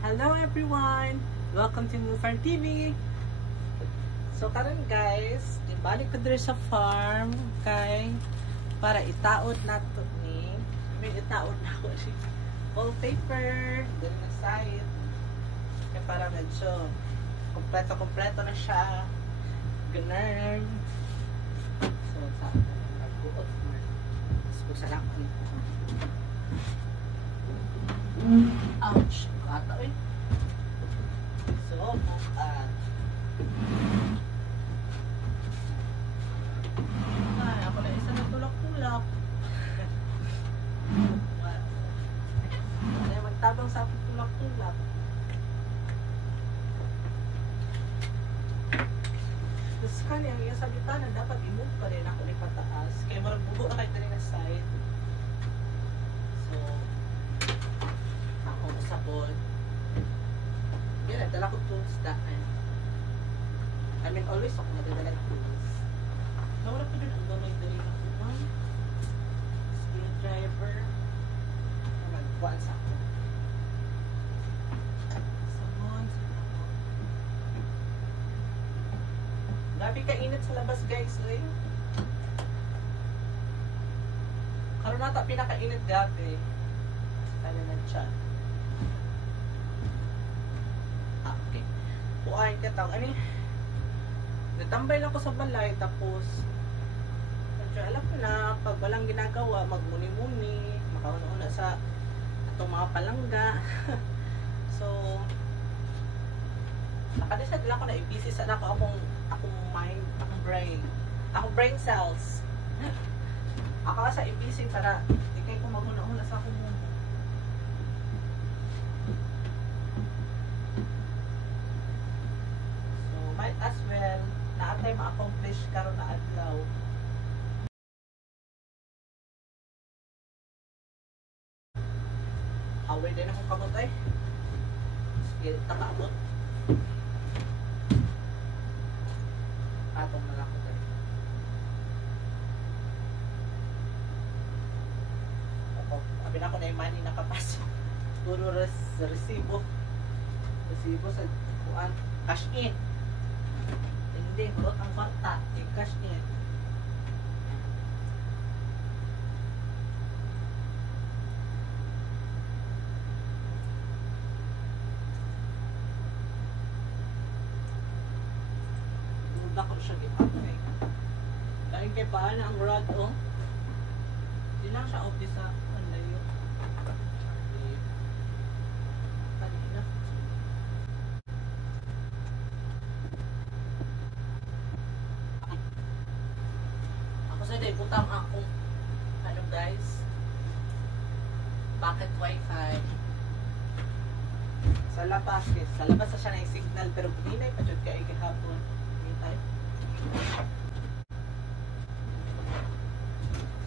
Hello everyone! Welcome to New Farm TV! So karon guys, ibalik ko dito sa farm kay para itaod nato ni itaod na ako si wallpaper dito na side kaya para medyo kompleto na siya ganun. So sa nagbuot so salamat ouch kata eh. So ay ako na isa na tulak-tulak ay magtabang sa tulak-tulak. Tapos kanya yung sa bitana dapat i-move pa rin ako ni pataas kaya marang bugo na kayo na side. So ako usapon yan, dala ko tools dahil I mean always ako nadadala ng tools. Nawala ko dun ang gamay dali na kumang screwdriver na magbuwan sa ako sabon grabe ka init sa labas guys eh. Karoon nata pinaka-init gabi ano na siya. Okay buhay ka tao ano natambay lang ko sa balay tapos medyo alam ko na pag walang ginagawa magmuni-muni makauna-una sa itong mga palangga so nakadesad lang ko na i-busy sa akong mind akong brain cells ako sa i-busy para di kayo kung maguna-una sa akong mundo. So might as well naatay ma-accomplish karon na adlaw. Away din akong kamot ay. Sige, takaabot. Atong na lang ko tayo. Abin ako na yung money nakapasok. Puro resibo. Resibo sa kuan. Cash in. Hindi, kurot ang kwarta. I-cash in. Muda ko siya gipapay. Dahil kay paan ang rod, oh. Hindi lang siya office sa panlayo. Kanina. Ako sa day, butang akong ano guys pocket wifi sa labas eh. Sa labas na siya na yung signal pero pinay pa dyan ka ikihapon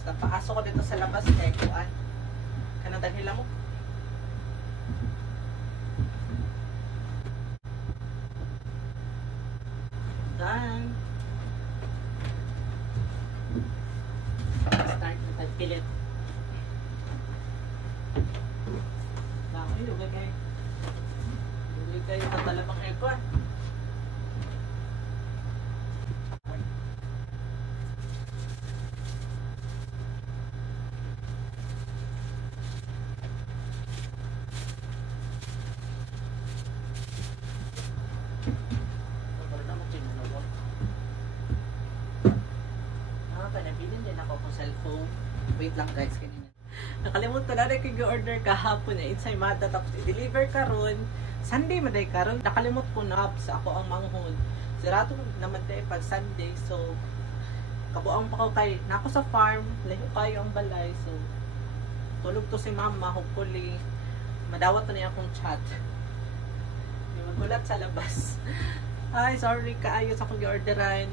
basta paasok ko dito sa labas kaya kuan kanadang hila mo done. Start na tagpilit. Dami, lugay kayo. Lugay kayo sa talabang aircon. Nabilin din ako kung cellphone. Wait lang guys, kanina. Nakalimutan na rin kung order kahapon na insay mada tapos i-deliver karon Sunday maday karon nakalimut ko na sa ako ang manghod. Sirato naman tayo pag Sunday so kabuang pa ko kay nako sa farm, layo kayo ang balay so tulog to si mama hopefully madawat na niya akong chat. May magulat sa labas. Ay sorry kaayo sa akong i-orderan.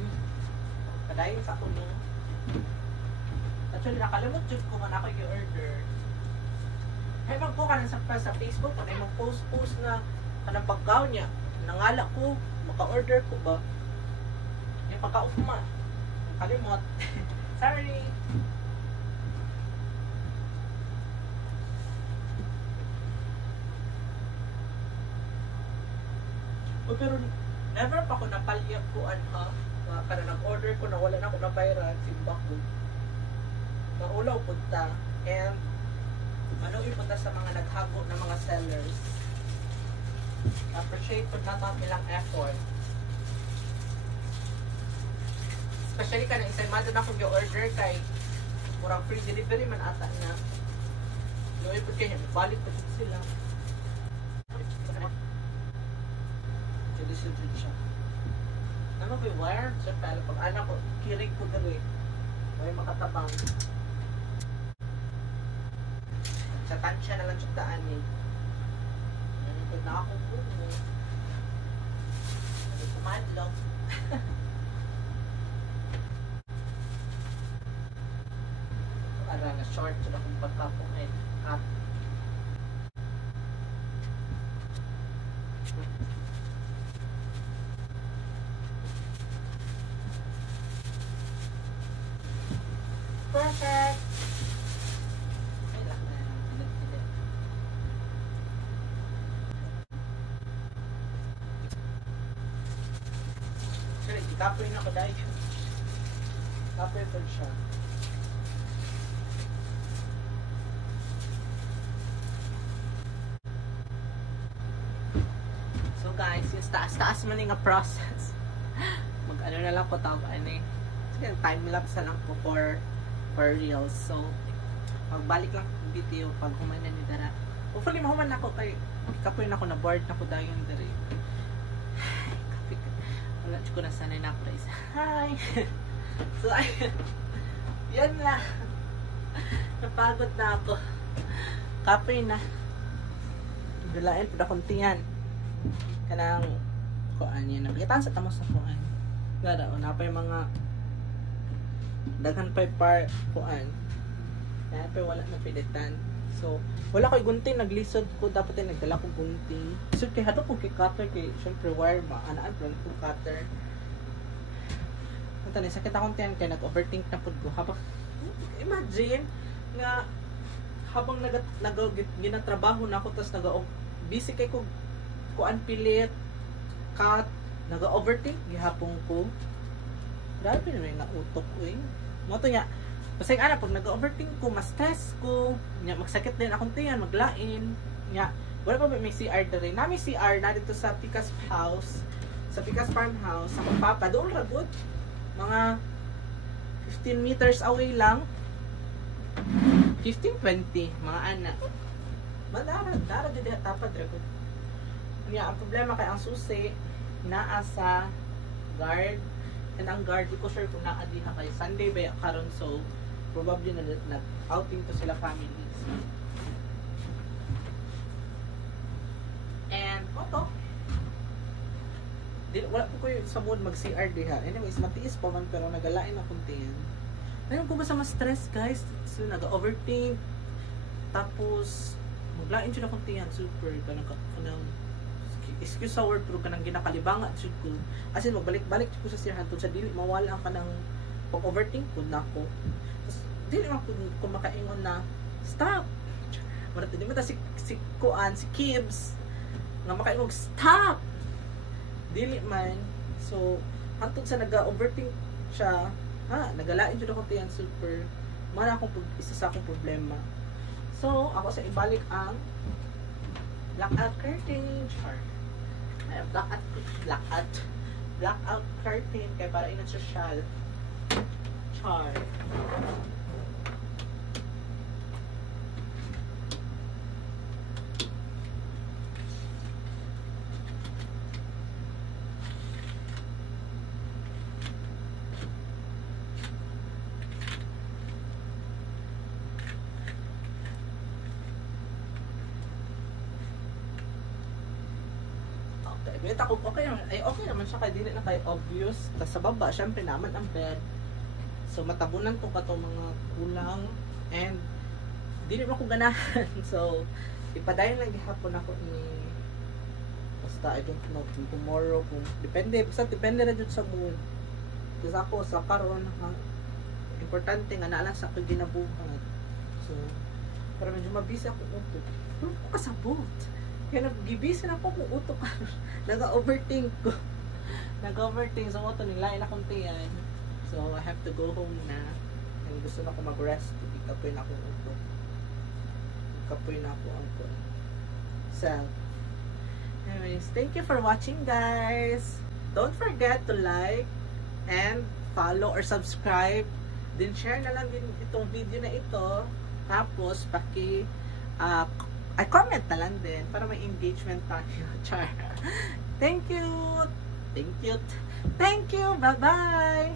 Padayon sa ako no. Actually, nakalimot dyan ko man ako i-order. Ay, magpo ka sa Facebook, ay mag-post na kanang pagkaw niya. Nangala ko, maka-order ko ba? Yung pagka-ufma. Nakalimot. Sorry. Pero never pa ko napalya ko ha. Para nag-order ko na wala na ako nabayran, simba ko. Maulaw punta. And ano ipunta sa mga naghago na mga sellers. Appreciate po na nilang effort. Especially ka na isang mado na kung i-order kay murang free delivery man ata na. Yung ipod kayo, balik pa sila. Judicial siya. Ano ba yung wire? So, pala pag anak ko, kirig ko dali. May makatabang. Sa tansya na lang siya daan eh. Ano na ako po. Ano kumadlok. Para na short sila kung pagkapong ay cut. Perfect! Ay lang na yan. Sorry, ikapoy na ko dahil. Kapoy pa siya. So guys, yung taas-taas man yung process. Mag-ano na lang ko tawag ano eh. Sige, time-lapse na lang po for reels. So, pagbalik lang yung video pag humanan ni Dara. Hopefully, mahuman ako kay kapoy na ako na board na ko dahil yung Dara. Ay, kapit. Wala ko na sanay na ako guys. Hi! So, yan na. Napagod na ako. Kapoy na. Dulain, padakuntihan. Kanang kuan yan. Nabigitan sa tamos na kuan. Gara, una pa yung mga daghan pa yung kuan. Kaya pa wala na pilitan. So, wala ko'y gunting. Naglisod ko. Dapat ay nagdala ko gunting. So, kaya hato ko kay cutter. Kay, syempre, wire. Maanaan pa ko cutter. Ito na, sakit akong tiyan. Kaya nag-overthink na po ko. Habang, imagine, nga, habang ginatrabaho na ako, tapos busy kay ko, kuan pilit, cut, naga-overthink, gihapon ko. Grabe na may nautok ko eh. Mato niya, pasay nga na, pag nag-overthink ko, mas-stress ko, niya, magsakit din akong tiyan, maglain, niya, wala pa may CR na rin. Nami CR na dito sa Picas House, sa Picas Farmhouse, sa Papa, doon ragod. Mga 15 meters away lang. 15-20, mga anak. Dara dito tapad ragod. Niya, ang problema kay ang susi, naa sa guard. And ang guard, di ko sure kung naadiha kay Sunday ba karon, so probably nag-outing to sila families. And oto, wala po ko sa mood mag-CR diha. Anyways, matiis pa man pero nagalain na kuntiyan. Ngayon ko ba sa ma-stress guys? So nag-overthink. Tapos maglain siya na kuntiyan. Super kanang excuse sa word pero kanang ginakalibangan jud ko. As in magbalik-balik ko sa sirhan sa dili mawala ang kanang pag-overthink ko nako. Tapos dili man ko makaingon na stop. Wala di mo ta si Kuan, si Kibs nga makaingon stop. Dili man. So hantod sa naga-overthink siya, nagalain jud ako tiyan super. Mana akong isa sa akong problema. So ako sa ibalik ang blackout curtain chart. Blackout curtain kaya para inang social chart. Okay naman siya kaya dili na kay obvious. Tapos sa baba, syempre naman ang bed. So matabunan ko pa itong mga kulang. And dili mo ko ganahan. So ipadayon lang gihapon ako ni basta I don't know kung tomorrow kung depende. Basta depende na dyan sa mood. Tapos ako sa karon importante nga naalang sa ako ginabuhat. So pero medyo mabisa ako utot. Pero ko kasabot. Kaya nag-gibis na po kung utok ka. Nag-overthink ko. Nag-overthink. So, ito nila, inakuntiyan. So, I have to go home na. And gusto na ako mag-rest. Hindi kapoy na akong utok. Kapoy na ako ang self. Anyways, thank you for watching, guys. Don't forget to like and follow or subscribe. Then share na lang din itong video na ito. Tapos, comment na lang din para may engagement tayo. Char. Thank you. Thank you. Thank you. Bye-bye.